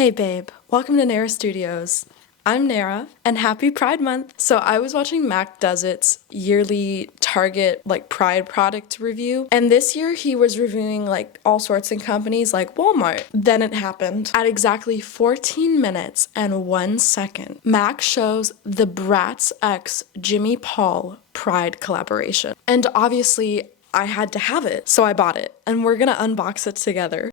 Hey babe, welcome to Nara Studios. I'm Nara, and happy Pride Month! So I was watching Mac Does It's yearly Target Pride product review, and this year he was reviewing all sorts of companies like Walmart. Then it happened. At exactly 14 minutes and 1 second, Mac shows the Bratz X Jimmy Paul Pride collaboration. And obviously I had to have it, so I bought it, and we're gonna unbox it together.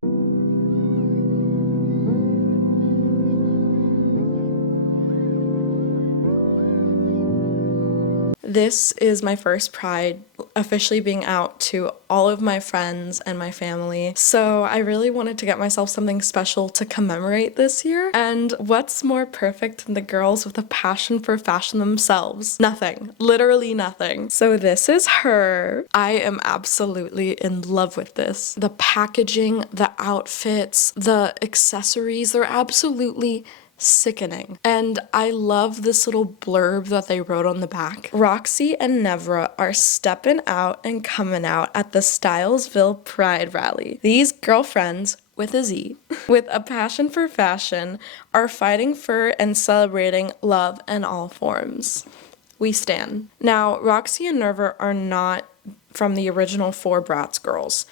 This is my first Pride officially being out to all of my friends and my family, so I really wanted to get myself something special to commemorate this year, and what's more perfect than the girls with a passion for fashion themselves? Nothing. Literally nothing. So this is her. I am absolutely in love with this. The packaging, the outfits, the accessories, they're absolutely sickening. And I love this little blurb that they wrote on the back. Roxy and Nevra are stepping out and coming out at the Stylesville Pride Rally. These girlfriends, with a Z, with a passion for fashion, are fighting for and celebrating love in all forms. We stan. Now, Roxy and Nevra are not from the original four Bratz girls,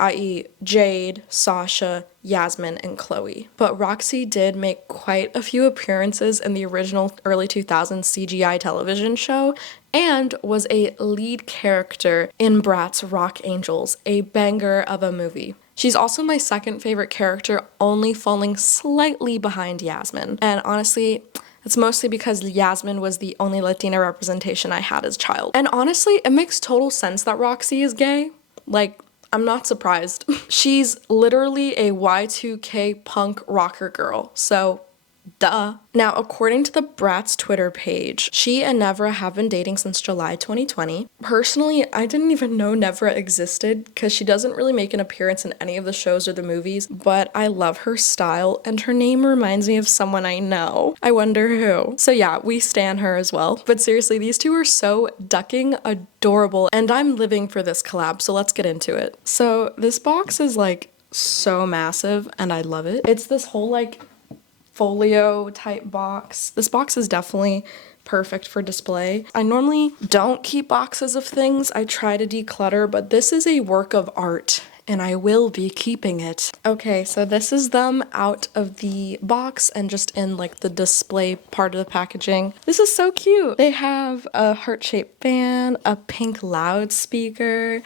i.e. Jade, Sasha, Yasmin, and Chloe. But Roxy did make quite a few appearances in the original early 2000s CGI television show and was a lead character in Bratz Rock Angels, a banger of a movie. She's also my second favorite character, only falling slightly behind Yasmin. And honestly, it's mostly because Yasmin was the only Latina representation I had as a child. And honestly, it makes total sense that Roxy is gay. I'm not surprised. She's literally a Y2K punk rocker girl, so duh. Now, according to the Bratz Twitter page, she and Nevra have been dating since July 2020. Personally, I didn't even know Nevra existed because she doesn't really make an appearance in any of the shows or the movies, but I love her style and her name reminds me of someone I know. I wonder who. So yeah, we stan her as well. But seriously, these two are so ducking adorable and I'm living for this collab, so let's get into it. So this box is so massive and I love it. It's this whole folio type box. This box is definitely perfect for display. I normally don't keep boxes of things. I try to declutter, but this is a work of art and I will be keeping it. Okay, so this is them out of the box and just in the display part of the packaging. This is so cute. They have a heart-shaped fan, a pink loudspeaker.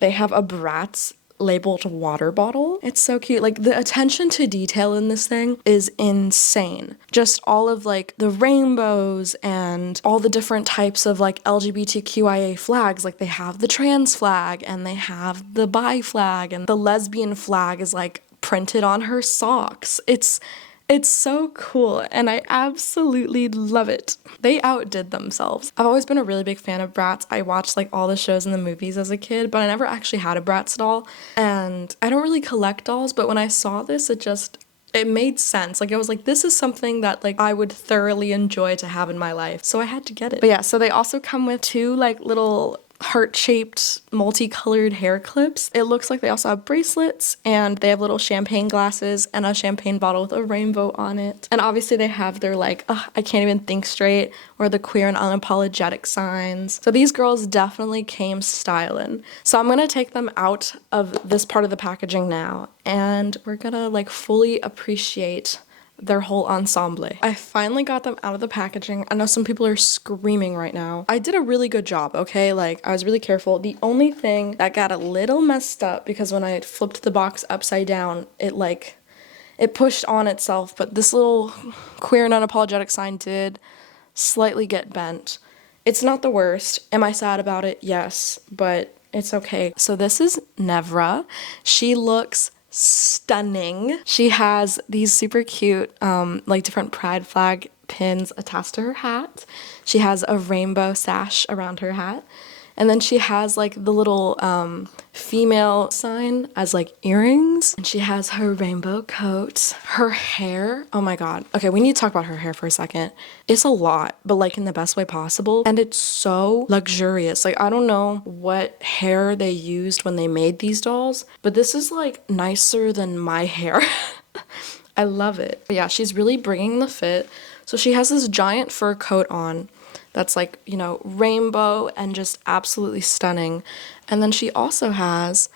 They have a Bratz labeled water bottle. It's so cute. The attention to detail in this thing is insane. Just all of the rainbows and all the different types of LGBTQIA flags. They have the trans flag and they have the bi flag and the lesbian flag is printed on her socks. It's so cool and I absolutely love it. They outdid themselves. I've always been a really big fan of Bratz. I watched all the shows and the movies as a kid, but I never actually had a Bratz doll. And I don't really collect dolls, but when I saw this, it made sense. I was this is something that I would thoroughly enjoy to have in my life. So I had to get it. But yeah, so they also come with two little heart-shaped multicolored hair clips. It looks like they also have bracelets and they have little champagne glasses and a champagne bottle with a rainbow on it. And obviously they have their I can't even think straight or the queer and unapologetic signs. So these girls definitely came styling. So I'm gonna take them out of this part of the packaging now and we're gonna fully appreciate their whole ensemble. I finally got them out of the packaging. I know some people are screaming right now. I did a really good job, okay? I was really careful. The only thing that got a little messed up because when I flipped the box upside down, it pushed on itself, but this little queer and unapologetic sign did slightly get bent. It's not the worst. Am I sad about it? Yes, but it's okay. So this is Nevra. She looks stunning. She has these super cute different pride flag pins attached to her hat. She has a rainbow sash around her hat. And then she has the little female sign as earrings. And she has her rainbow coat. Her hair, oh my god. Okay, we need to talk about her hair for a second. It's a lot, but in the best way possible. And it's so luxurious. I don't know what hair they used when they made these dolls, but this is nicer than my hair. I love it. But yeah, she's really bringing the fit. So she has this giant fur coat on that's like, you know, rainbow and just absolutely stunning. And then she also has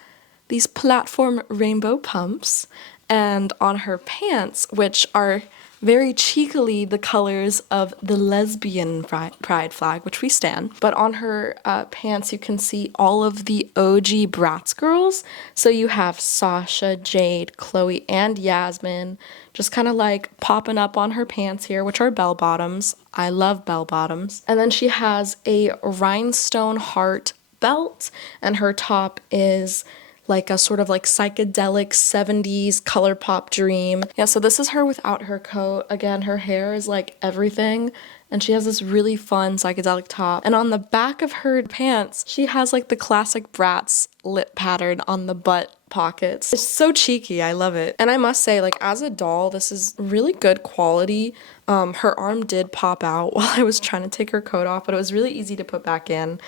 these platform rainbow pumps, and on her pants, which are very cheekily the colors of the lesbian pride flag, which we stan. But on her pants, you can see all of the OG Bratz girls. So you have Sasha, Jade, Chloe, and Yasmin just kind of like popping up on her pants here, which are bell bottoms. I love bell bottoms. And then she has a rhinestone heart belt, and her top is like a sort of like psychedelic 70s color pop dream. Yeah, so this is her without her coat. Again, her hair is like everything, and she has this really fun psychedelic top. And on the back of her pants, she has like the classic Bratz lip pattern on the butt pockets. It's so cheeky, I love it. And I must say, like, as a doll, this is really good quality. Her arm did pop out while I was trying to take her coat off, but it was really easy to put back in.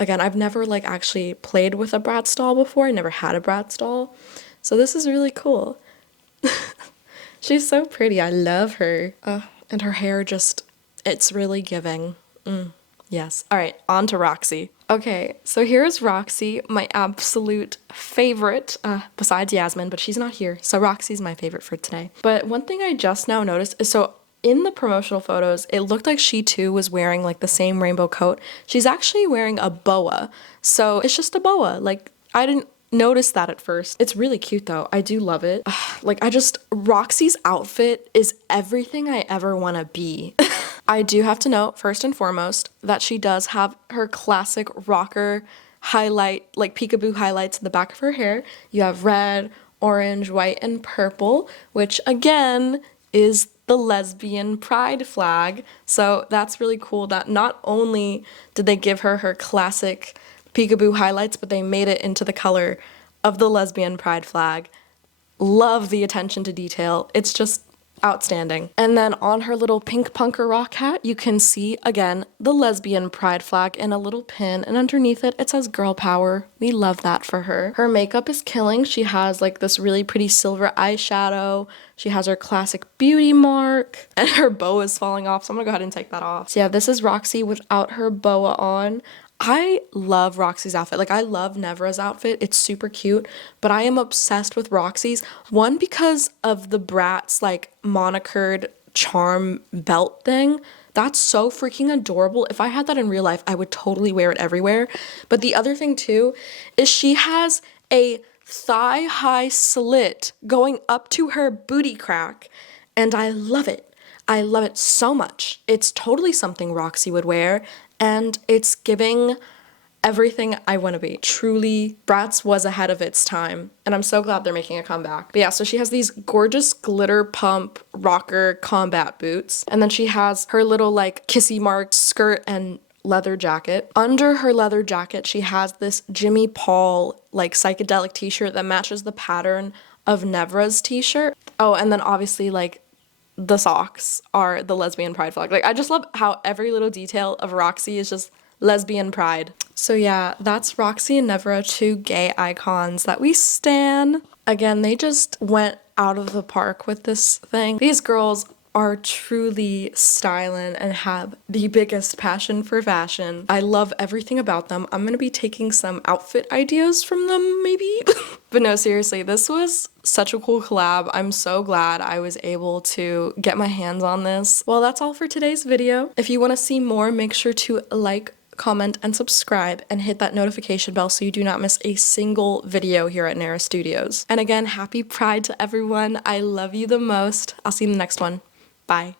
Again, I've never like actually played with a Bratz doll before. I never had a Bratz doll. So this is really cool. She's so pretty. I love her. And her hair just, it's really giving. Yes. All right, on to Roxy. Okay, so here's Roxy, my absolute favorite, besides Yasmin, but she's not here. So Roxy's my favorite for today. But one thing I just now noticed is, so in the promotional photos, it looked like she too was wearing like the same rainbow coat. She's actually wearing a boa. So it's just a boa. Like, I didn't notice that at first. It's really cute though. I do love it. Roxy's outfit is everything I ever want to be. I do have to note, first and foremost, that she does have her classic rocker highlight, like peekaboo highlights in the back of her hair. You have red, orange, white, and purple, which again is the lesbian pride flag. So that's really cool that not only did they give her her classic peekaboo highlights, but they made it into the color of the lesbian pride flag. Love the attention to detail. It's just outstanding. And then on her little pink punker rock hat, you can see again the lesbian pride flag and a little pin, and underneath it it says girl power. We love that for her. Her makeup is killing. She has like this really pretty silver eyeshadow. She has her classic beauty mark, and her boa is falling off, so I'm gonna go ahead and take that off. So yeah, this is Roxy without her boa on. I love Roxy's outfit. Like, I love Nevra's outfit. It's super cute, but I am obsessed with Roxy's. One, because of the Bratz, like, monikered charm belt thing. That's so freaking adorable. If I had that in real life, I would totally wear it everywhere. But the other thing, too, is she has a thigh-high slit going up to her booty crack, and I love it. I love it so much. It's totally something Roxy would wear, and it's giving everything I want to be. Truly, Bratz was ahead of its time, and I'm so glad they're making a comeback. But yeah, so she has these gorgeous glitter pump rocker combat boots, and then she has her little like kissy mark skirt and leather jacket. Under her leather jacket, she has this Jimmy Paul like psychedelic t-shirt that matches the pattern of Nevra's t-shirt. Oh, and then obviously like the socks are the lesbian pride flag. Like, I just love how every little detail of Roxy is just lesbian pride. So yeah, that's Roxy and Nevra, two gay icons that we stan. Again, they just went out of the park with this thing. These girls are truly styling and have the biggest passion for fashion. I love everything about them. I'm gonna be taking some outfit ideas from them, maybe. But no, seriously, this was such a cool collab. I'm so glad I was able to get my hands on this. Well, that's all for today's video. If you want to see more, make sure to like, comment, and subscribe, and hit that notification bell so you do not miss a single video here at Nara Studios. And again, happy Pride to everyone. I love you the most. I'll see you in the next one. Bye.